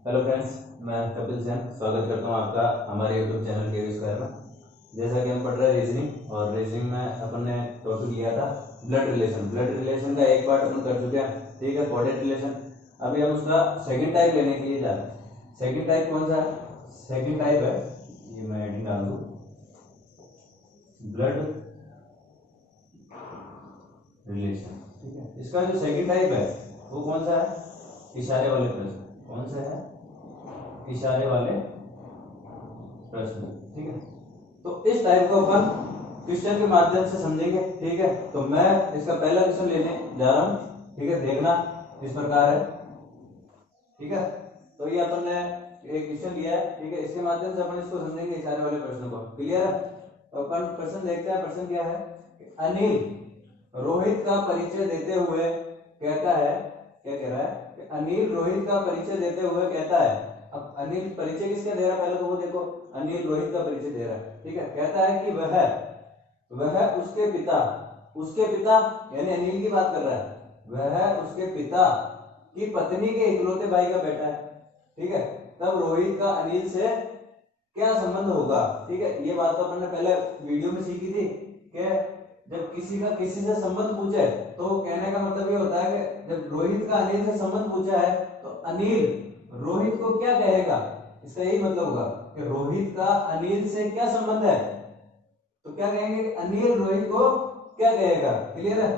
Hello friends, मैं कपिल जैन स्वागत करता हूं आपका हमारे यूट्यूब चैनल के स्क्वायर में। जैसा कि हम पढ़ रहे हैं रीजनिंग, और रीजनिंग में अपन ने टॉपिक लिया था ब्लड रिलेशन। ब्लड रिलेशन का एक पार्ट अपन कर चुके हैं, ठीक है, कोडेड रिलेशन। अभी हम उसका सेकंड टाइप लेने के लिए जा रहे हैं। सेकंड टाइप कौन सा है? सेकंड टाइप है, ये मैं हेडिंग डाल दूं, ब्लड रिलेशन। ठीक है, इसका जो सेकंड टाइप है वो कौन सा है? इशारे वाले प्रश्न। कौन सा है? इशारे वाले प्रश्न। ठीक है, तो इस टाइप को अपन क्वेश्चन के माध्यम से समझेंगे। ठीक है, तो मैं इसका पहला क्वेश्चन लेने जा रहा हूं। ठीक है, देखना इस प्रकार है। ठीक है, तो ये अपन ने एक क्वेश्चन लिया है। ठीक है, इसके माध्यम से अपन इसको समझेंगे, इशारे वाले प्रश्नों को। क्लियर है? तो अपन प्रश्न देखते हैं। प्रश्न क्या है? अनिल रोहित का परिचय देते हुए कहता है, क्या कह रहा है कि अनिल रोहित का परिचय देते हुए कहता है। अब अनिल परिचय किसका दे रहा है, पहले तो वो देखो। अनिल रोहित का परिचय दे रहा है। ठीक है, कहता है कि वह उसके पिता यानी अनिल की बात कर रहा है, वह उसके पिता की पत्नी के इकलौते भाई का बेटा है। ठीक है, तब रोहित का अनिल से क्या संबंध होगा? ठीक है, ये बात तो अपन ने पहले वीडियो में सीखी थी कि जब किसी से संबंध पूछे तो कहने का मतलब ये होता है कि जब रोहित का अनिल से संबंध पूछा है तो अनिल रोहित को क्या कहेगा, इसका यही मतलब होगा कि रोहित का अनिल से क्या संबंध है। तो क्या कहेंगे कि अनिल रोहित को क्या कहेगा। क्लियर है?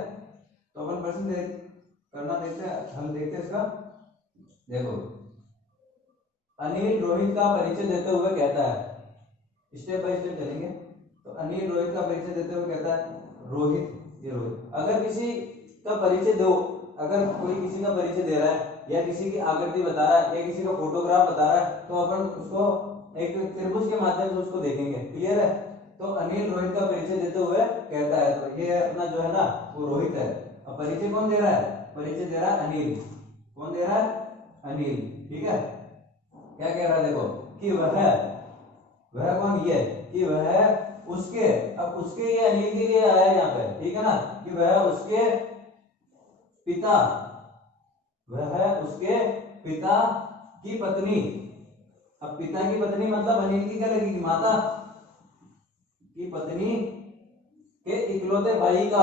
तो अपन प्रश्न करना देखते हैं, हल देखते हैं इसका। देखो, अनिल रोहित का परिचय देते हुए कहता है, स्टेप बाय स्टेप चलेंगे। तो अनिल रोहित का परिचय देते हुए कहता है, रोहित अगर किसी का परिचय दो, अगर कोई किसी का परिचय दे रहा है या किसी की आकृति बता रहा है या किसी का फोटोग्राफ बता रहा है तो अपन उसको एक त्रिभुज के माध्यम से उसको देखेंगे। क्लियर है? तो अनिल रोहित का परिचय देते हुए कहता है, तो ये अपना जो है ना वो रोहित है। अब परिचय कौन दे रहा है? परिचय दे रहा है अनिल। कौन दे रहा है? अनिल। ठीक है, क्या कह रहा है देखो कि वह कौन? ये कि वह उसके, अब उसके ये अनिल के लिए आया है यहाँ पे। ठीक है ना, कि पिता वह उसके पिता की पत्नी। अब पिता की पत्नी मतलब अनिल की क्या लगेगी? माता की पत्नी के इकलौते भाई का।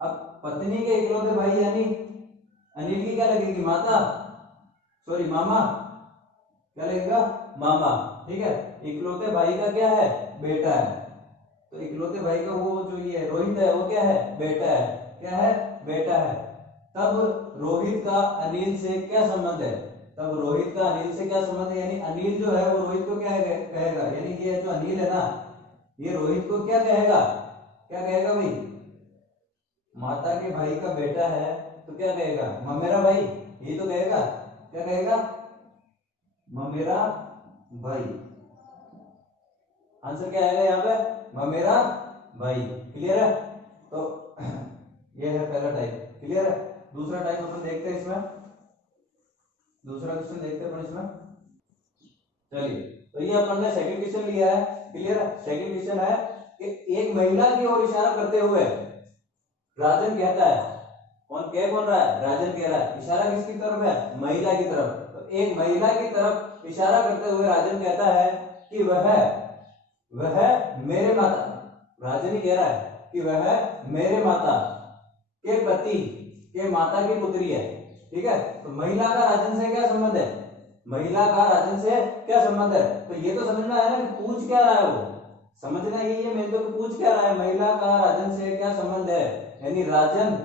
अब पत्नी के इकलौते भाई यानी अनिल की क्या लगेगी? माता, सॉरी मामा। क्या लगेगा? मामा। ठीक है, इकलौते भाई का क्या है? बेटा है। तो इकलौते भाई का वो जो ये रोहित है वो क्या है? बेटा है। क्या है? बेटा है। तब रोहित का अनिल से क्या संबंध है? तब रोहित का अनिल से क्या संबंध है? यानी अनिल जो है वो रोहित को क्या कहेगा, यानी ये जो अनिल है ना ये रोहित को क्या कहेगा? क्या कहेगा भाई? माता के भाई का बेटा है तो क्या कहेगा? ममेरा भाई, ये तो कहेगा। क्या कहेगा? ममेरा भाई। आंसर क्या आएगा यहाँ पे? ममेरा भाई। क्लियर है? तो ये है पहला टाइप। क्लियर है? दूसरा टाइप अपन देखते हैं इसमें। दूसरा क्वेश्चन देखते हैं अपन इसमें। चलिए, तो ये अपन ने सेकंड क्वेश्चन लिया है। क्लियर है? सेकंड क्वेश्चन है कि एक महिला की ओर इशारा करते हुए राजन कहता है। कौन रहा है? राजन कह रहा है। इशारा किसकी तरफ है? महिला की तरफ। तो एक महिला की तरफ इशारा करते हुए राजन कहता है कि वह मेरे माता, राजन ही कह रहा है कि वह मेरे माता के पति के माता की पुत्री है। ठीक है, तो महिला का राजन से क्या संबंध है? महिला का राजन से क्या संबंध है? तो ये तो समझ में आया ना कि पूछ क्या रहा है वो। समझना यही है मेरे को कि पूछ क्या रहा है, महिला का राजन से क्या संबंध है। यानी राजन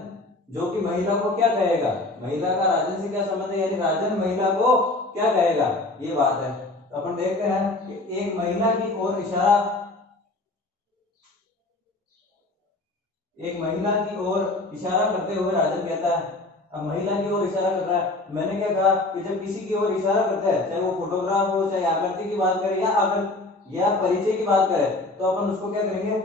जो कि महिला को क्या कहेगा, महिला का राजन से क्या संबंध है, यानी राजन महिला को क्या कहेगा, ये बात है। तो अपन देखते हैं कि एक महिला की ओर इशारा, एक महिला की ओर इशारा करते हुए राजन कहता है। अब महिला की ओर इशारा कर रहा है, मैंने क्या कहा कि जब किसी की ओर इशारा करता है, चाहे वो फोटोग्राफ हो, चाहे आकृति की बात करे या परिचय की बात करे, तो अपन उसको क्या करेंगे?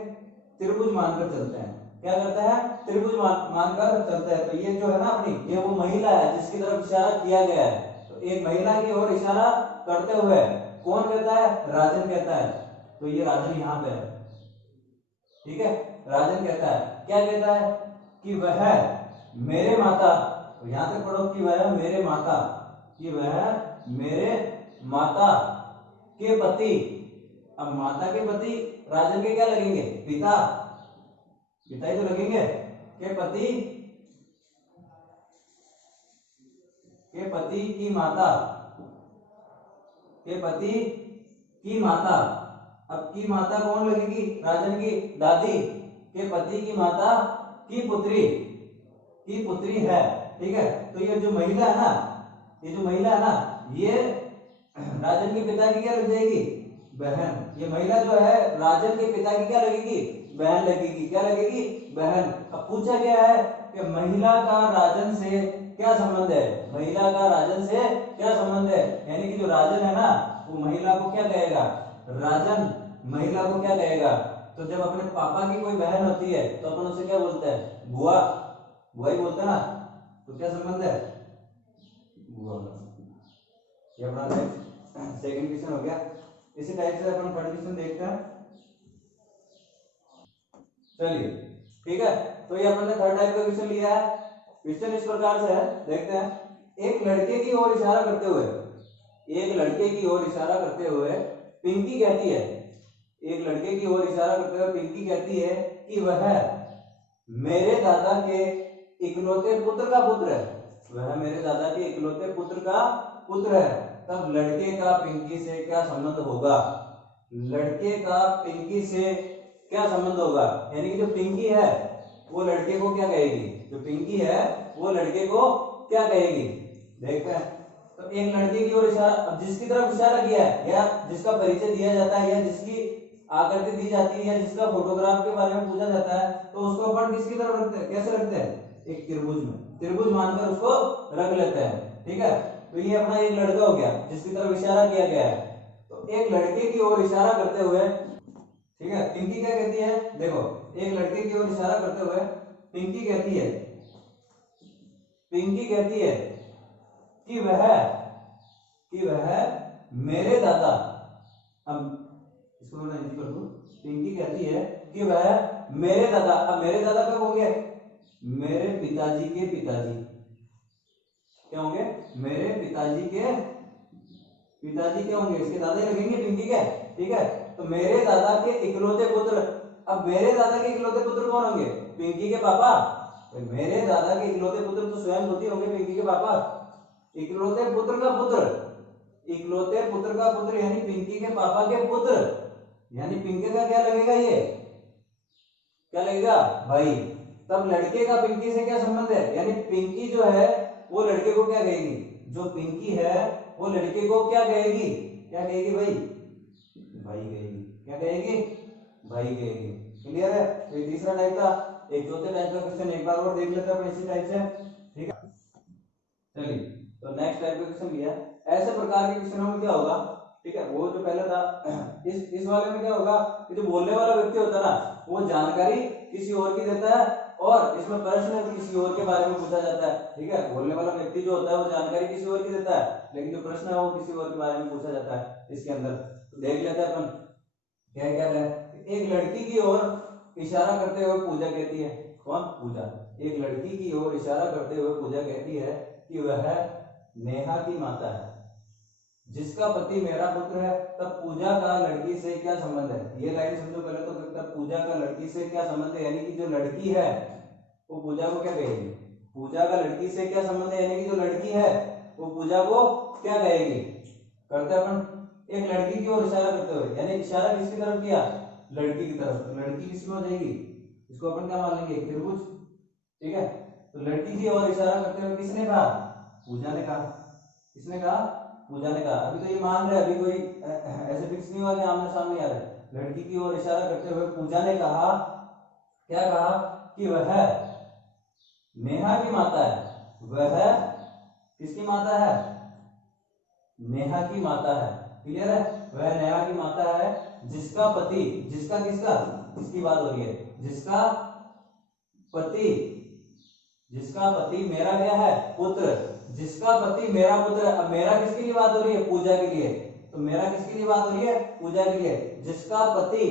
त्रिभुज मानकर चलते हैं। क्या करते हैं? त्रिभुज मानकर चलते हैं। तो ये जो है ना अपनी, ये वो महिला है जिसकी तरफ इशारा किया गया है। तो एक महिला की ओर इशारा करते हुए कौन कहता है? राजन कहता है। तो ये राजन यहाँ पे है। ठीक है, राजन कहता है, क्या कहता है? कि वह मेरे माता, तो यहां तक पढ़ो कि वह मेरे माता, कि वह मेरे माता के पति। अब माता के पति राजन के क्या लगेंगे? पिता, पिता ही तो लगेंगे। के पति, के पति की माता, के पति की माता। अब की माता कौन लगेगी? राजन की दादी। के पति की माता की पुत्री, की पुत्री है। ठीक है, तो ये जो महिला है ना, ये जो महिला है ना, ये राजन के पिता की क्या लग जाएगी? बहन। ये महिला जो है राजन के पिता की क्या लगेगी? बहन लगेगी। क्या लगेगी? बहन। अब पूछा गया है कि महिला का राजन से क्या संबंध है? महिला का राजन से क्या संबंध है? यानी कि जो राजन है ना, वो महिला को क्या कहेगा? राजन महिला को क्या कहेगा? तो जब अपने पापा की कोई बहन होती है तो अपन उसे क्या बोलते हैं? बुआ, बुआ ही बोलते हैं ना। तो क्या संबंध है? बुआ। ये अपना सेकंड क्वेश्चन हो गया। इसी टाइप से अपन थर्ड क्वेश्चन देखते हैं। चलिए ठीक है, तो ये अपन ने थर्ड टाइप का क्वेश्चन लिया है। क्वेश्चन इस प्रकार से है, देखते हैं। एक लड़के की ओर इशारा करते हुए, एक लड़के की ओर इशारा करते हुए पिंकी कहती है, एक लड़के की ओर इशारा करते हुए पिंकी कहती है कि वह मेरे दादा के इकलौते पुत्र का पुत्र है। वह मेरे दादा के इकलौते पुत्र का पुत्र है। तब लड़के का पिंकी से क्या संबंध होगा? लड़के का पिंकी से क्या संबंध होगा? यानी कि जो पिंकी है वो लड़के को क्या कहेगी? जो पिंकी है वो लड़के को क्या कहेगी? देखते हैं। तो एक लड़के की ओर इशारा, अब जिसकी तरफ इशारा किया है या जिसका परिचय दिया जाता है या जिसकी आकृति दी जाती है या जिसका फोटोग्राफ के बारे में पूछा जाता है, तो उसको अपन किसकी तरफ रखते हैं? कैसे रखते हैं? एक त्रिभुज में, त्रिभुज मानकर उसको रख लेते हैं। ठीक है, तो ये अपना एक लड़का हो गया जिसकी तरफ इशारा किया गया है। तो एक लड़के की ओर इशारा करते हुए, ठीक है, पिंकी क्या कहती है? देखो, एक लड़के की ओर इशारा करते हुए पिंकी कहती है, पिंकी कहती है कि वह मेरे दादा, अब इसको मैं हिंदी कर दूं, पिंकी कहती है कि वह मेरे दादा, अब मेरे दादा कब होंगे? मेरे पिताजी के पिताजी। क्या होंगे? मेरे पिताजी के पिताजी क्या होंगे? इसके दादा ही लगेंगे पिंकी के। ठीक है, तो मेरे दादा के इकलौते पुत्र। अब मेरे दादा के इकलौते पुत्र कौन होंगे? पिंकी के पापा। तो मेरे दादा के इकलौते पुत्र तो स्वयं खुद ही होंगे, पिंकी के पापा। इकलौते पुत्र का पुत्र, इकलौते पुत्र का पुत्र यानी पिंकी के पापा के पुत्र, यानी पिंकी का क्या लगेगा? ये क्या लगेगा? भाई। तब लड़के का पिंकी से क्या संबंध है? यानी पिंकी जो है वो लड़के को क्या कहेगी? जो पिंकी है वो लड़के को क्या कहेगी? क्या कहेगी? भाई, भाई कहेगी। क्या कहेगी? भाई कहेगी। क्लियर है? तो ये तीसरा टाइप था। एक चौथे टाइप का क्वेश्चन एक बार और देख लेते हैं इसी टाइप से। ठीक है, चलिए, तो नेक्स्ट टाइप का क्वेश्चन लिया। ऐसे प्रकार के क्वेश्चनों में क्या होगा? ठीक है, वो जो पहले था, इस वाले में क्या होगा कि जो बोलने वाला व्यक्ति होता है ना, वो जानकारी किसी और की देता है और इसमें प्रश्न किसी और के बारे में पूछा जाता है। ठीक है, बोलने वाला व्यक्ति जो होता है वो जानकारी किसी और की देता है, लेकिन जो प्रश्न है वो किसी और के बारे में पूछा जाता है इसके अंदर। तो देख लेते हैं अपन क्या क्या है। एक लड़की की ओर इशारा करते हुए पूजा कहती है, कौन? पूजा। एक लड़की की ओर इशारा करते हुए पूजा कहती है कि वह नेहा की माता है जिसका पति मेरा पुत्र है। तब पूजा का लड़की से क्या संबंध है? ये लाइन समझो पहले तो। तब पूजा का लड़की से क्या संबंध है? यानी कि जो लड़की है वो पूजा को क्या कहेगी? पूजा का लड़की से क्या संबंध है? यानी कि जो लड़की है वो पूजा को क्या कहेगी? करते अपन एक लड़की की ओर इशारा करते हुए, यानी इशारा किसकी तरफ किया? लड़की की तरफ। तो लड़की किसमें हो जाएगी? इसको अपन क्या मान लेंगे? त्रिभुज। ठीक है, तो लड़की की ओर इशारा करते हुए किसने कहा? पूजा ने कहा। किसने कहा? पूजा ने कहा। अभी तो ये मान रहे, अभी कोई ऐसे फिक्स नहीं हुआ कि आमने सामने आ रहे। लड़की की ओर इशारा करते हुए पूजा ने कहा, क्या कहा? कि वह नेहा की माता है। वह किसकी माता है? नेहा की माता है। क्लियर है? वह नेहा की माता है जिसका पति, जिसका किसका, किसकी बात हो रही है? जिसका पति, जिसका पति मेरा क्या है? पुत्र। जिसका पति मेरा पुत्र। अब मेरा किसके लिए बात हो रही है? पूजा के लिए। तो मेरा किसके लिए बात हो रही है? पूजा के लिए। जिसका पति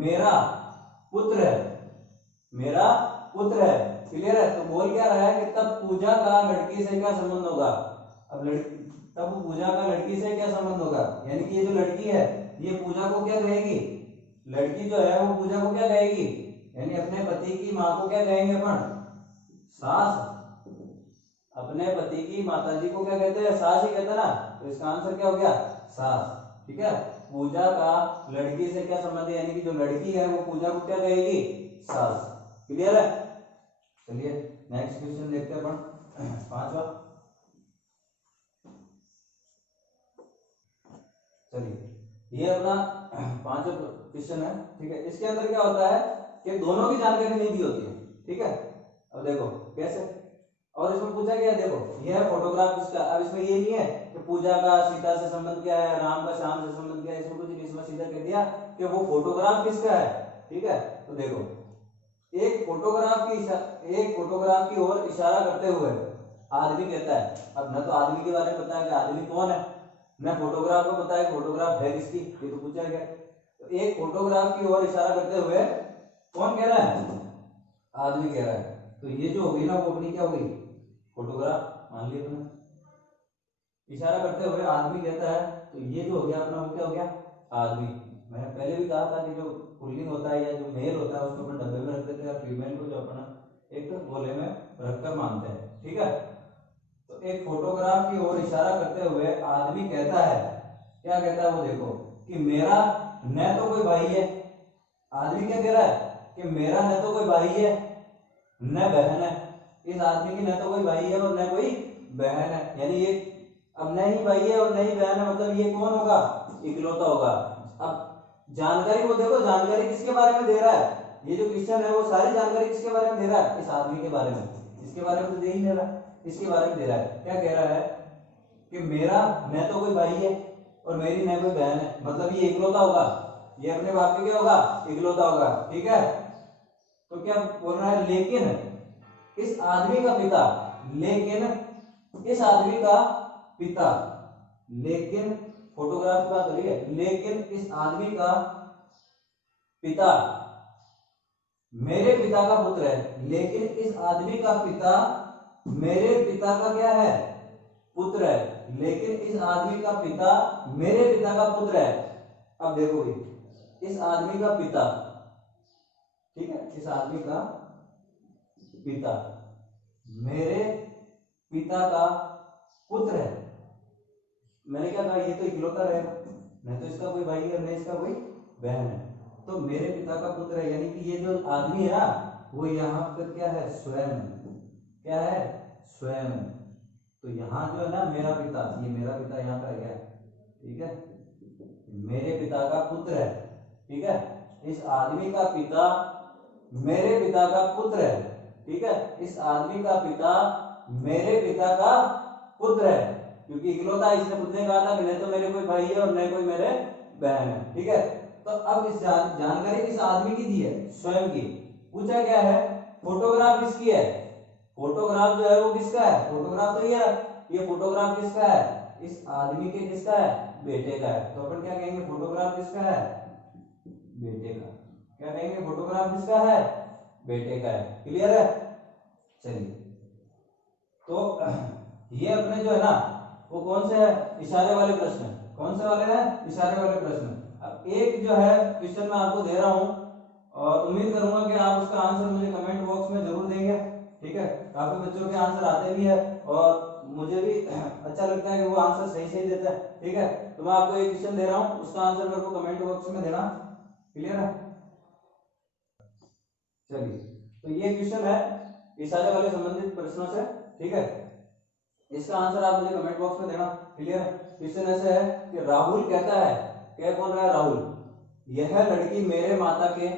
मेरा पुत्र है, मेरा पुत्र है। क्लियर है? तो बोल क्या रहा है कि तब पूजा का लड़की से क्या संबंध होगा? अब तब पूजा का लड़की से क्या संबंध होगा, यानी कि ये जो लड़की है ये पूजा को क्या कहेगी, लड़की जो है वो पूजा को क्या कहेगी, यानी अपने पति की माँ को क्या कहेंगे अपन, सास। अपने पति की माताजी को क्या कहते हैं, सास ही कहते हैं ना, तो इसका आंसर क्या हो गया, सास। ठीक है, पूजा का लड़की से क्या संबंध है, यानी कि जो लड़की है वो पूजा को क्या कहेगी, सास। क्लियर है। चलिए नेक्स्ट क्वेश्चन देखते हैं अपन, पांचवा। चलिए ये अपना पांचवा क्वेश्चन है। ठीक है, इसके अंदर क्या होता है कि दोनों की जानकारी नहीं दी होती है। ठीक है, अब देखो कैसे, और इसमें पूछा गया, देखो यह है फोटोग्राफ इसका। अब इसमें ये नहीं है कि पूजा का सीता से संबंध क्या है, राम का श्याम से संबंध क्या है, इसमें कुछ नहीं, इसमें सीधा कह दिया कि वो फोटोग्राफ किसका है। ठीक है, तो देखो एक फोटोग्राफ की ओर इशारा करते हुए आदमी कहता है, अब न तो आदमी के बारे में पता है कि आदमी कौन है, न फोटोग्राफ को पता है फोटोग्राफ है किसकी, ये तो पूछा गया। तो एक फोटोग्राफ की ओर इशारा करते हुए कौन कह रहा है, आदमी कह रहा है। तो ये जो होगी ना वो अपनी क्या होगी, फोटोग्राफ मान लिया तुमने। इशारा करते हुए आदमी कहता है, तो ये जो हो गया अपना वो क्या हो गया, आदमी। मैंने पहले भी कहा था कि जो पुल्लिंग होता है या जो मेल होता है उसको अपन डब्बे में रख देते हैं, फीमेल को जो अपना एक गोले में रखकर मानते हैं। ठीक है, तो एक फोटोग्राफ की ओर इशारा करते हुए आदमी कहता है, क्या कहता है वो देखो, कि मेरा न तो कोई भाई है। आदमी क्या कह रहा है कि मेरा न तो कोई भाई है न बहन है। इस आदमी की न तो कोई भाई है और न कोई बहन है, यानी ये अब न ही भाई है और न ही बहन है, मतलब ये कौन होगा, इकलौता होगा। अब जानकारी को देखो, जानकारी किसके बारे में दे रहा है, ये जो क्वेश्चन है वो सारी जानकारी किसके बारे में दे रहा है, इस आदमी के बारे में। इसके बारे में तो दे ही नहीं रहा, इसके बारे में दे रहा है। क्या कह रहा है कि मेरा न तो कोई भाई है और मेरी न कोई बहन है, मतलब ये इकलौता होगा, ये अपने बाप के क्या होगा, इकलौता होगा। ठीक है, तो क्या बोल रहा है, लेकिन इस आदमी का पिता, लेकिन इस आदमी का पिता, लेकिन फोटोग्राफ की बात हो रही है, लेकिन इस आदमी का पिता मेरे पिता का पुत्र है। लेकिन इस आदमी का पिता मेरे पिता का क्या है, पुत्र है। लेकिन इस आदमी का पिता मेरे पिता का पुत्र है। अब देखो इस आदमी का पिता, ठीक है, इस आदमी का पिता मेरे पिता का पुत्र है। मैंने क्या कहा, ये तो इकलौता रहेगा, न तो इसका कोई भाई है न इसका कोई बहन है, तो मेरे पिता का पुत्र है। यानी कि ये जो आदमी है ना वो यहाँ पर क्या है, स्वयं, क्या है, स्वयं। तो यहाँ जो है ना मेरा पिता, ये मेरा पिता यहाँ पर है, ठीक है, मेरे पिता का पुत्र है। ठीक है, इस आदमी का पिता मेरे पिता का पुत्र है। ठीक है, इस आदमी का पिता मेरे पिता का पुत्र है, क्योंकि इकलौता इसने खुद ने कहा था कि न तो मेरे कोई भाई है और न कोई मेरे बहन है। ठीक है, तो अब इस जानकारी किस आदमी की दी है, स्वयं की। पूछा क्या है, फोटोग्राफ किसकी है, फोटोग्राफ जो है वो किसका है, फोटोग्राफ तो ये फोटोग्राफ किसका है, इस आदमी के किसका है, बेटे का है। तो अपन क्या कहेंगे, फोटोग्राफ किसका है, बेटे का। क्या कहेंगे, फोटोग्राफ किसका है, बेटे का है। क्लियर है। चलिए, तो ये अपने जो है ना वो कौन से है, इशारे वाले प्रश्न। कौन से वाले हैं, इशारे वाले प्रश्न। अब एक जो है क्वेश्चन मैं आपको दे रहा हूं और उम्मीद करूंगा कि आप उसका आंसर मुझे कमेंट बॉक्स में जरूर देंगे। ठीक है, काफी बच्चों के आंसर आते भी है और मुझे भी अच्छा लगता है कि वो आंसर सही सही देते हैं। ठीक है, तो मैं आपको एक क्वेश्चन दे रहा हूँ, उसका आंसर मेरे को कमेंट बॉक्स में देना। क्लियर है। चलिए, तो ये क्वेश्चन है इशारे वाले संबंधित प्रश्नों से। ठीक है, इसका आंसर आप मुझे कमेंट बॉक्स में देना। क्लियर है। क्वेश्चन ऐसे है कि राहुल कहता है, क्या बोल रहा है राहुल, यह लड़की मेरे माता के।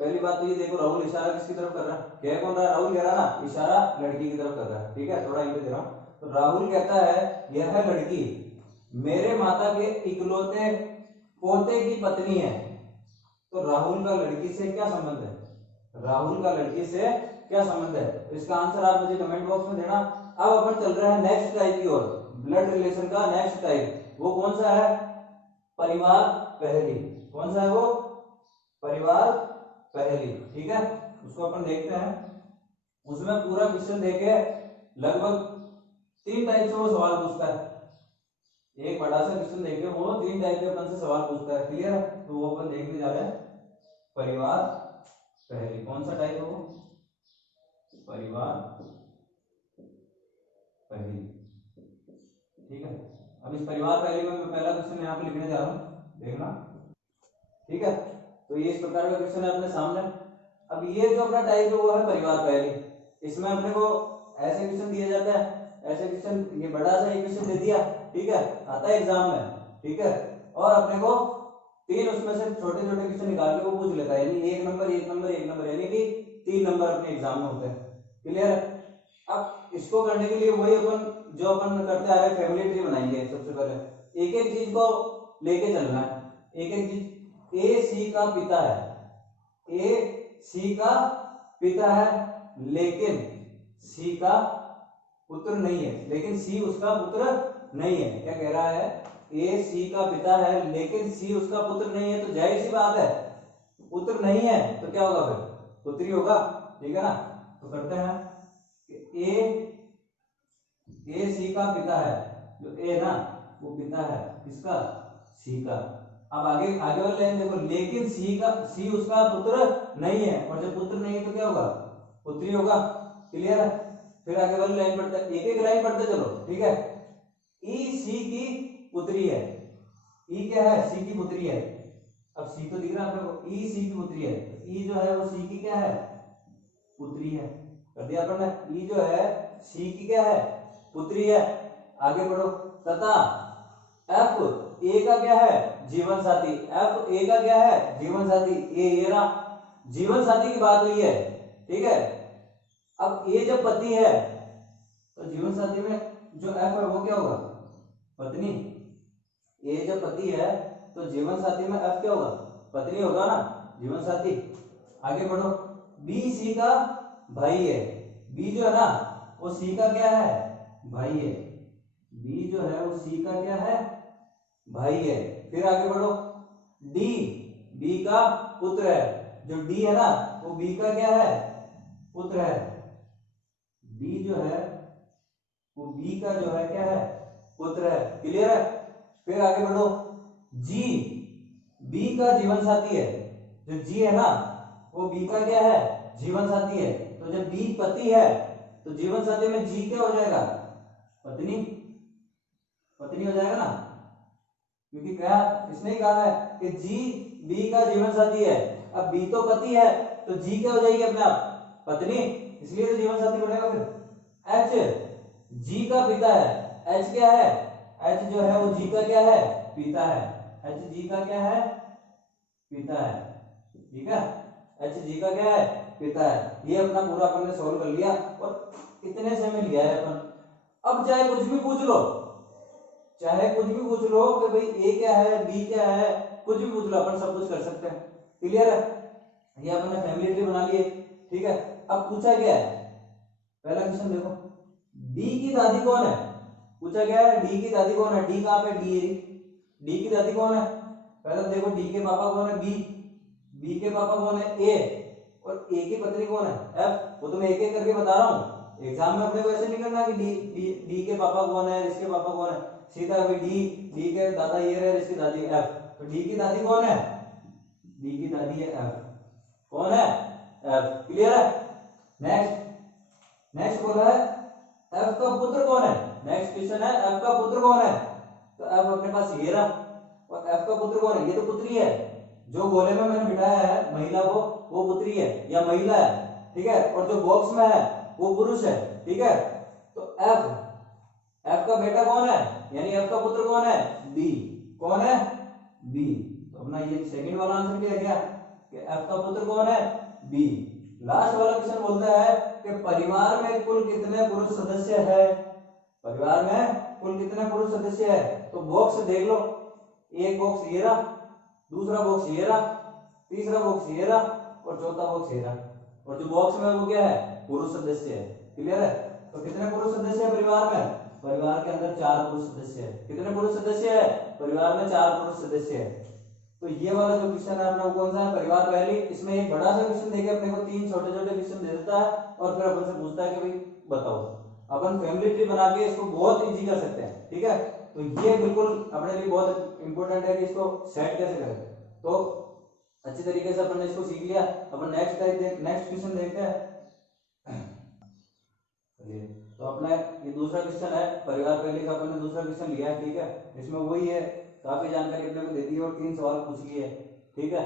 पहली बात तो ये देखो, राहुल इशारा किसकी तरफ कर रहा है, क्या बोल रहा है, राहुल कह रहा है ना, इशारा लड़की की तरफ कर रहा है। ठीक है, थोड़ा इंग्लिश दे रहा हूं। तो राहुल कहता है यह लड़की मेरे माता के इकलौते पोते की पत्नी है। तो राहुल का लड़की से क्या संबंध है, राहुल का लड़की से क्या संबंध है, तो इसका आंसर आप मुझे कमेंट बॉक्स में देना। अब अपन चल रहे हैं नेक्स्ट टाइप की ओर, ब्लड रिलेशन का नेक्स्ट टाइप। वो कौन सा है, परिवार पहली। कौन सा है वो, परिवार पहली। ठीक है, उसको अपन देखते हैं। उसमें पूरा क्वेश्चन देके लगभग 3 टाइप से वो सवाल पूछता है। एक बड़ा सा क्वेश्चन देके वो 3 टाइप के अपन से सवाल पूछता है, क्लियर है। तो वो अपन देखने जा रहे हैं परिवार पहली। कौन सा टाइप है वो? परिवार पहली, ठीक है। अब इस परिवार पहली में मैं पहला क्वेश्चन यहाँ पे लिखने जा रहा हूँ, देखना, ठीक है। तो ये इस प्रकार का क्वेश्चन है अपने सामने। अब ये जो अपना टाइप है वो है परिवार पहली। इसमें अपने को ऐसे क्वेश्चन दिया जाता है, ऐसे क्वेश्चन, ये बड़ा सा एक क्वेश्चन दे दिया, ठीक है, आता है एग्जाम में, ठीक है। और अपने को 3 उसमें से छोटे छोटे क्वेश्चन निकाल के वो पूछ लेता है, यानी 1 नंबर 1 नंबर 1 नंबर, यानी कि 3 नंबर अपने एग्जाम में होते हैं, क्लियर है। अब इसको करने के लिए वही अपन जो अपन करते आ रहे हैं, फैमिली ट्री बनाएंगे। सबसे पहले एक एक चीज को लेके चलना है, एक एक चीज। ए सी का पिता है, ए सी का पिता है, लेकिन सी का पुत्र नहीं है, लेकिन सी उसका पुत्र नहीं है। क्या कह रहा है? ए सी का पिता है लेकिन सी उसका पुत्र नहीं है, तो जाहिर सी बात है पुत्र नहीं है तो क्या होगा? फिर पुत्री होगा, ठीक है ना। तो करते हैं कि ए सी का पिता है, जो ए ना वो पिता है किसका? सी का। अब आगे आगे वाले लाइन देखो, लेकिन सी उसका पुत्र नहीं है, और जब पुत्र नहीं है तो क्या होगा? पुत्री होगा, क्लियर है। फिर आगे वाली लाइन पढ़ते, एक एक लाइन पढ़ते चलो, ठीक है। ई सी की पुत्री है, ई क्या है? सी की पुत्री है। अब सी तो दिख रहा है आप लोगों को, ई सी की पुत्री है, तो ई जो है वो सी की क्या है? पुत्री है। कर दिया अपन ने, ई जो है सी की क्या है? पुत्री है। आगे बढ़ो, तथा एफ ए का क्या है? जीवन साथी। एफ ए का क्या है? जीवन साथी। ये रहा जीवन साथी की बात हुई है, ठीक है। अब ए जब पति है तो जीवन साथी में जो एफ है वो क्या होगा? पत्नी। ए जब पति है तो जीवन साथी में एफ क्या होगा? पत्नी होगा ना, जीवन साथी। आगे बढ़ो, बी सी का भाई है। बी जो है ना वो सी का क्या है? भाई है। बी जो है वो सी का क्या है? भाई है। फिर आगे बढ़ो, डी बी का पुत्र है। जो डी है ना वो बी का क्या है? पुत्र है। बी जो है वो बी का जो है क्या है? पुत्र है, क्लियर है। फिर आगे बढ़ो, जी बी का जीवन साथी है। जो जी है ना वो बी का क्या है? जीवन साथी है। तो जब बी पति है तो जीवन साथी में जी क्या हो जाएगा? पत्नी। पत्नी हो जाएगा ना, क्योंकि क्या इसने ही कहा है कि जी बी का जीवन साथी है। अब बी तो पति है तो जी क्या हो जाएगी अपने आप? पत्नी, इसलिए तो जीवन साथी बनेगा। फिर एच जी का पिता है। एच क्या है? एच जो है वो जी का क्या है? पिता है। एच जी का क्या है? पिता है, ठीक है। एच जी का क्या है? पिता है। ये अपना पूरा अपन ने सोल्व कर लिया और इतने से में लिया है अपन। अब चाहे कुछ भी पूछ लो, चाहे कुछ भी पूछ लो कि भाई ए क्या है, बी क्या है, कुछ भी पूछ लो, अपन सब कुछ कर सकते हैं, क्लियर है। ये अपन ने फैमिली ट्री बना लिए, ठीक है। अब पूछा क्या है? पहला क्वेश्चन देखो, डी की दादी कौन है? पूछा क्या है? डी की दादी कौन है? डी कहाँ पे? डी की दादी कौन है? पहले देखो डी के पापा कौन है? बी के पापा कौन है? ए। और ए की पत्नी कौन है? एफ। वो तो मैं एक एक करके बता रहा हूँ, एग्जाम में अपने को ऐसे नहीं करना कि डी के पापा कौन है, इसके पापा कौन है, सीधा भाई डी के दादा ये रहे, इसकी दादी एफ। तो डी की दादी कौन है? डी की दादी है एफ। कौन है? एफ, क्लियर है। नेक्स्ट बोला है एफ का पुत्र कौन है? नेक्स्ट क्वेश्चन है एफ का पुत्र कौन है? तो एफ अपने पास ये रहा, और एफ का पुत्र कौन है? ये तो पुत्री है। जो गोले में मैंने बिठाया है महिला को, वो पुत्री है या महिला है, ठीक है। और जो बॉक्स में है वो पुरुष है, ठीक है। तो एफ का बेटा कौन है, यानी एफ का पुत्र कौन है? बी। कौन है? बी। तो अपना ये सेकंड वाला आंसर क्या गया कि एफ का पुत्र कौन है? बी। लास्ट वाला क्वेश्चन बोलता है कि परिवार में कुल कितने पुरुष सदस्य है? परिवार में कुल कितने पुरुष सदस्य है? तो बॉक्स देख लो, एक बॉक्स ये रहा, दूसरा बॉक्स ये रहा, तीसरा बॉक्स ये रहा, और चौथा बॉक्स ये रहा। और जो बॉक्स में वो क्या है? पुरुष सदस्य है, क्लियर है। तो कितने पुरुष सदस्य है परिवार में? परिवार के अंदर 4 पुरुष सदस्य है। कितने पुरुष सदस्य है? परिवार में 4 पुरुष सदस्य है। तो ये वाला जो क्वेश्चन है अपना वो कौन सा है? परिवार पहली। इसमें एक बड़ा सा क्वेश्चन देके अपने को 3 छोटे छोटे क्वेश्चन दे देता है और फिर अपन से पूछता है कि भाई बताओ। अपन फैमिली ट्री बना के इसको बहुत इजी कर सकते हैं, ठीक है। तो ये बिल्कुल अपने लिए बहुत इंपॉर्टेंट है कि इसको सेट कैसे करें। तो अच्छी तरीके से अपन ने इसको सीख लिया। अपन नेक्स्ट क्वेश्चन देखते हैं। चलिए, तो अपना ये दूसरा क्वेश्चन है, परिवार पहले का अपन ने दूसरा क्वेश्चन लिया है, ठीक है। इसमें वही है, काफी जानकारी अपने को दे दी है और 3 सवाल पूछ लिए, ठीक है।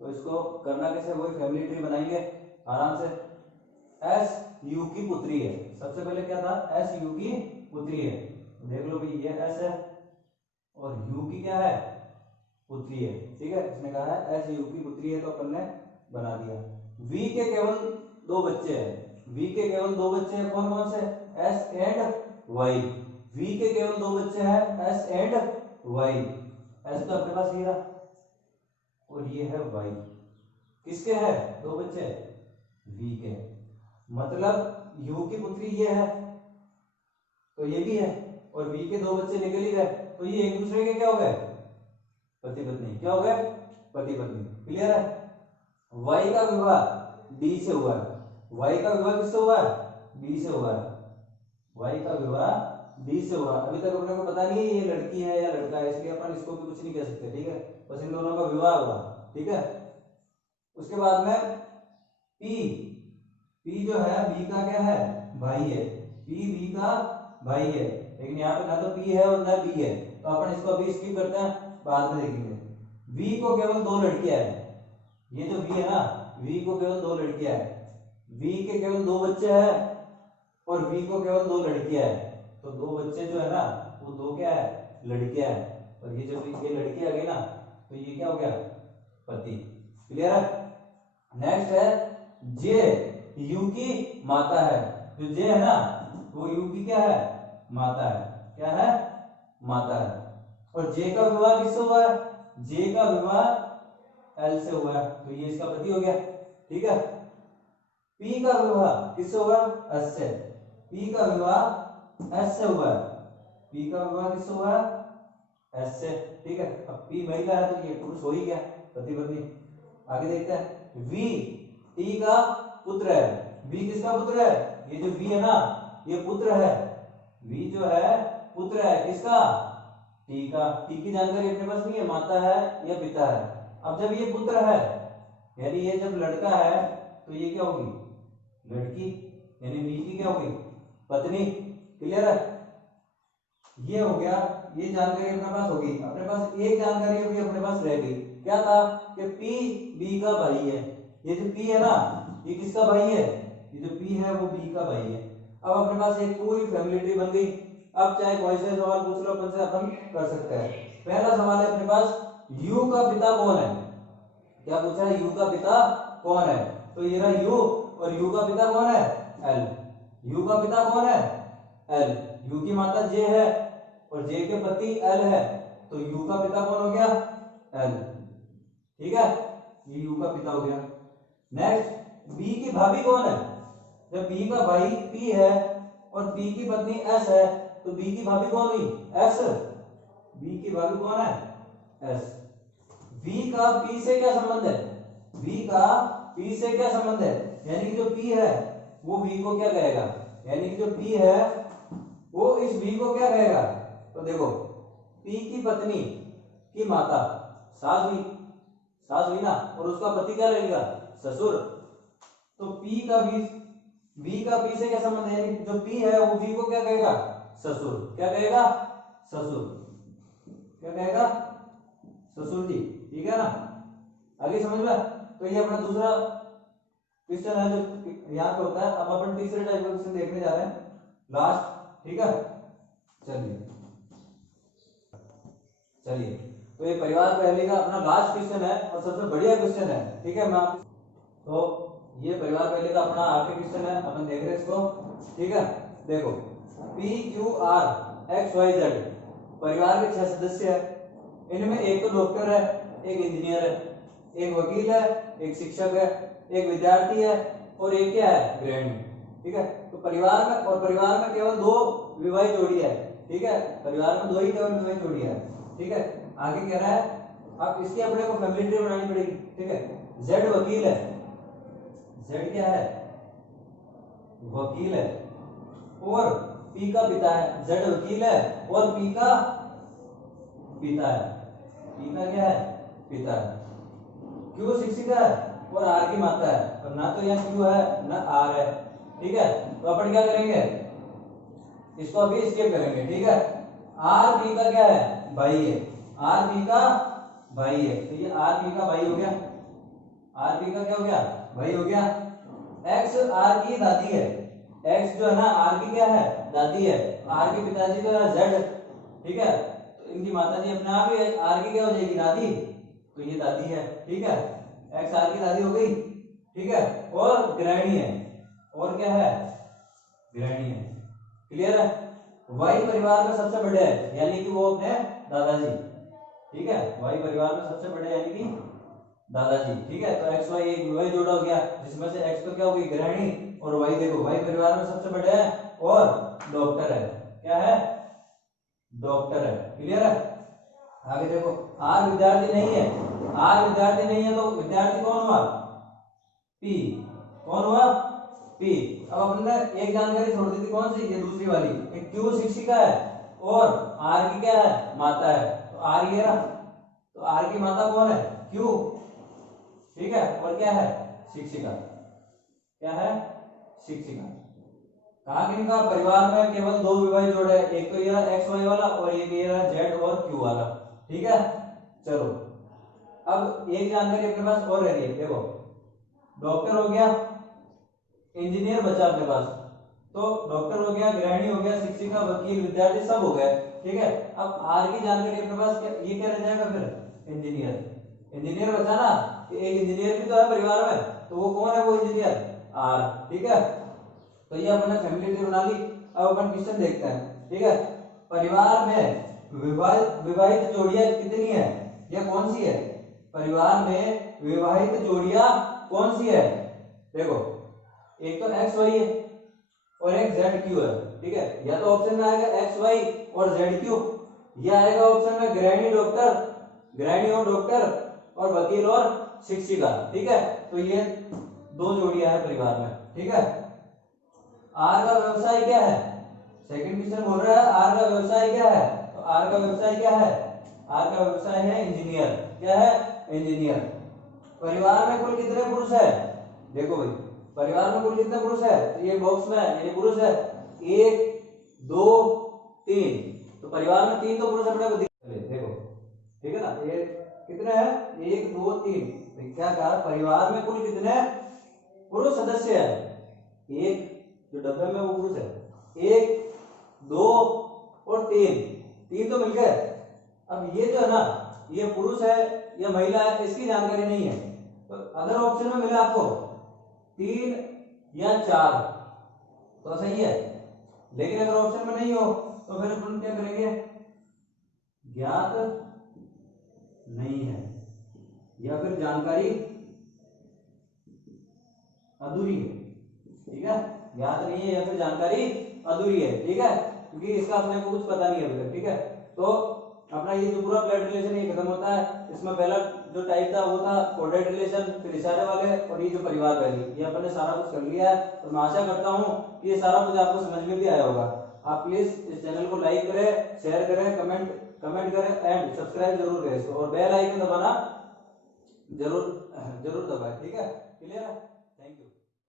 तो इसको करना कैसे, वही फैमिली ट्री बनाएंगे आराम से। एस यू की पुत्री है, सबसे पहले क्या था, एस यू की पुत्री है। देख लो भाई, ये एस है और यू की क्या है, पुत्री है, ठीक है। इसने कहा है एस यू की पुत्री है, तो अपन ने बना दिया। वी के केवल 2 बच्चे हैं, वी के केवल 2 बच्चे हैं, कौन कौन से, एस एंड वाई। वी के केवल 2 बच्चे हैं, एस एंड वाई। एस तो अपने पास ये रहा और ये है वाई, किसके है, 2 बच्चे, वी के। मतलब यू की पुत्री ये है तो ये भी है, और वी के 2 बच्चे निकल ही गए, तो ये एक दूसरे के क्या हो गए, पति पत्नी। क्या हो गए, पति पत्नी। क्लियर है। वाई का विवाह डी से हुआ है, वाई का विवाह किससे हुआ है, डी से हुआ है। वाई का विवाह डी से हुआ। अभी तक अपने को पता नहीं है ये लड़की है या लड़का है, इसलिए अपन इसको भी कुछ नहीं कह सकते, ठीक है। बस इन दोनों का विवाह हुआ, ठीक है। उसके बाद में पी, पी जो है बी का क्या है, भाई है। पी बी का भाई है, लेकिन यहाँ पे ना तो पी है और ना बी है, तो अपन इसको अभी स्किप करते हैं, बाद में देखेंगे। वी को केवल 2 लड़कियां हैं, ये जो वी है ना, वी को केवल 2 लड़कियां हैं। वी के केवल 2 बच्चे हैं और वी को केवल 2 लड़कियां हैं, तो 2 बच्चे जो है ना वो 2 क्या है, लड़कियां हैं। और ये जब ये लड़की आ गई ना तो ये क्या हो गया, पति। क्लियर है। नेक्स्ट है जे, यू की माता है। जो जे है ना वो यू की क्या है, माता है। क्या है, माता है। और जे का विवाह किससे हुआ है, जे का विवाह एल से हुआ है, तो ये इसका पति हो गया, ठीक है। पी का विवाह किससे हुआ, एस से। पी का विवाह एस से हुआ है, पी का विवाह किससे हुआ है, एस से, ठीक है। अब पी महिला है तो ये पुरुष हो ही गया, पति पत्नी। आगे देखते हैं। वी टी का पुत्र है, वी किसका पुत्र है, ये जो वी है ना ये पुत्र है, वी जो है पुत्र है किसका, टी का। टी की जानकारी अपने पास नहीं है, माता है या पिता है। अब जब ये पुत्र है यानी ये जब लड़का है तो ये क्या होगी, लड़की, यानी वी की क्या होगी, पत्नी। क्लियर है। ये हो गया, ये जानकारी अपने पास होगी। अपने पास एक जानकारी अभी अपने पास रह गई, क्या था कि पी बी का भाई है। ये जो पी है ना ये किसका भाई है, ये जो पी है वो बी का भाई है। अब अपने पास एक पूरी फैमिली ट्री बन गई। अब चाहे कोई से सवाल पूछ लो अपन से, अपन कर सकते हैं। पहला सवाल है अपने पास, यू का पिता कौन है। क्या पूछा है, यू का पिता कौन है, तो ये रहा यू, और यू का पिता कौन है, एल। यू का पिता कौन है, एल। यू की माता जे है और जे के पति एल है, तो यू का पिता कौन हो गया, एल, ठीक है। ये यू का पिता हो गया। नेक्स्ट, बी की भाभी कौन है। जब बी का भाई पी है और पी की पत्नी एस है, तो बी की भाभी कौन हुई, एस। बी की भाभी कौन है, एस। वी का पी से क्या संबंध है, वी का पी से क्या संबंध है, यानी कि जो पी है वो वी को क्या कहेगा, यानी कि जो पी है वो इस वी को क्या कहेगा। तो देखो, पी की पत्नी की माता सास हुई, सास हुई ना, और उसका पति क्या रहेगा, ससुर। तो पी का वी का पी से क्या संबंध है, यानी जो पी है वो वी को क्या कहेगा, ससुर। क्या कहेगा, ससुर। क्या कहेगा, ससुर जी, ठीक है ना। आगे समझ में। तो ये अपना दूसरा क्वेश्चन है जो यहाँ पे होता है। अब अपन तीसरे टाइप का क्वेश्चन देखने जा रहे हैं लास्ट, ठीक है। चलिए चलिए, तो ये परिवार पहले का अपना लास्ट क्वेश्चन है और सबसे बढ़िया क्वेश्चन है, ठीक है। मैं तो ये परिवार पहले का अपना आखिरी क्वेश्चन है, अपन देख रहे हैं इसको, ठीक है। देखो, P Q R X Y Z परिवार के 6 सदस्य है। इनमें एक तो डॉक्टर है, एक इंजीनियर है, एक वकील है, एक शिक्षक है, एक विद्यार्थी है और एक क्या है, गृहिणी, ठीक है। तो परिवार में केवल 2 विवाहित जोड़ी है, ठीक है। परिवार में 2 ही केवल विवाहित जोड़ी है, ठीक है। आगे कह रहा है, अब इसकी अपने को फैमिली ट्री बनानी पड़ेगी, ठीक है। जेड वकील है, जेड क्या है, वकील है, और पी का पिता है। जेड वकील है और पी का पिता है, पी का क्या है, पिता है, क्यू शिक्षिका है और आर की माता है, और ना तो यहाँ क्यू है ना आर है, ठीक है। तो अपन क्या करेंगे, इसको अभी स्किप करेंगे, ठीक है। आर पी का क्या है, भाई है, आर पी का भाई है, तो ये आर पी का भाई हो गया, आर पी का क्या हो गया, भाई हो गया। एक्स आर की दादी है, एक्स जो है ना आर की क्या है, दादी है, आर के पिताजी जो है जेड, ठीक है। तो इनकी माता जी अपने आप ही आर की क्या हो जाएगी, दादी, तो ये दादी है, ठीक है। एक्स आर की दादी हो गई, ठीक है। और गृहिणी है, और क्या है, गृहिणी है, क्लियर है। वाई परिवार में सबसे बड़े है, यानी कि वो अपने दादाजी, ठीक है। वाई परिवार में सबसे बड़े यानी कि दादाजी, ठीक है। तो एक्स वाई एक विवाही जोड़ा हो गया, जिसमें से एक्स तो क्या होगी, गृहिणी, और वाई देखो वाई परिवार में सबसे बड़े हैं और डॉक्टर है, क्या है, डॉक्टर है, क्लियर है। आगे देखो, आर विद्यार्थी नहीं है, आर विद्यार्थी नहीं है तो विद्यार्थी कौन हुआ, पी, कौन हुआ, पी। अब हमने एक जानकारी छोड़ दी थी, कौन सी, ये दूसरी वाली, एक क्यू शिक्षिका है और आर की क्या है, माता है, तो आर ये रहा, तो आर की माता कौन है, क्यू, ठीक है। और क्या है, शिक्षिका, क्या है, शिक्षिका। कहा कि इनका परिवार में केवल दो विवाही जोड़े हैं, एक तो ये रहा एक्स वाई वाला और एक ये रहा जेड और क्यू वाला, ठीक है। चलो अब एक जानकारी अपने पास और रह गई, देखो डॉक्टर हो गया, इंजीनियर बचा अपने पास, तो डॉक्टर हो गया, गृहिणी हो गया, शिक्षिका, वकील, विद्यार्थी सब हो गए, ठीक है। अब आर की जानकारी अपने पास क्या, ये क्या रह जाएगा फिर, इंजीनियर, इंजीनियर बचा ना, कि एक इंजीनियर भी तो है परिवार में, तो वो कौन है, वो इंजीनियर आर, ठीक है। तो ये अपन ने फैमिली ट्री बना ली। अब अपन क्वेश्चन देखते हैं, ठीक है। परिवार में विवाहित जोड़ियां कितनी है, या कौन सी है, परिवार में विवाहित जोड़ियां कौन सी है, देखो एक तो एक्स वाई है और एक जेड क्यू है, ठीक है। या तो ऑप्शन में आएगा एक्स वाई और जेड क्यू, या आएगा ऑप्शन में गृहिणी डॉक्टर, गृहिणी और डॉक्टर, और वकील और शिक्षिका, ठीक है। तो ये दो जोड़ियां है परिवार में, ठीक है। आर का व्यवसाय क्या है, सेकंड क्वेश्चन बोल रहा है आर का व्यवसाय क्या है, तो आर का व्यवसाय क्या है, आर का व्यवसाय है इंजीनियर, क्या है, इंजीनियर। परिवार में कुल कितने पुरुष है, देखो भाई परिवार में कुल कितने पुरुष है, तो ये बॉक्स में ये पुरुष है, एक दो तीन, तो परिवार में तीन तो पुरुष अपने को देखो, ठीक है ना। ये कितने हैं, एक दो तीन, तो क्या कहा, परिवार में कुल कितने पुरुष सदस्य है, एक जो डब्बे में वो पुरुष है, एक दो और तीन, तीन तो मिल गए। अब ये जो है ना, ये पुरुष है या महिला है इसकी जानकारी नहीं है, तो अगर ऑप्शन में मिला आपको तीन या चार तो सही है, लेकिन अगर ऑप्शन में नहीं हो तो फिर अपन क्या करेंगे, ज्ञात नहीं है या फिर जानकारी अधूरी है, ठीक है। ज्ञात नहीं है या फिर जानकारी अधूरी है, ठीक है, क्योंकि इसका अपने को कुछ पता नहीं है अभी तक, ठीक है। तो अपना ये जो पूरा ब्लड रिलेशन ये खत्म होता है। इसमें पहला जो टाइप था वो था कोडेड रिलेशन, फिर इशारे वाले, और ये जो परिवार वैल्यू, ये अपन ने सारा कुछ कर लिया है। और मैं आशा करता हूँ कि ये सारा कुछ आपको समझ में भी आया होगा। आप प्लीज इस चैनल को लाइक करें, शेयर करें, कमेंट करें एंड सब्सक्राइब जरूर करें इसको, और बेल आइकन दबाना जरूर दबाएं, ठीक है। क्लियर है।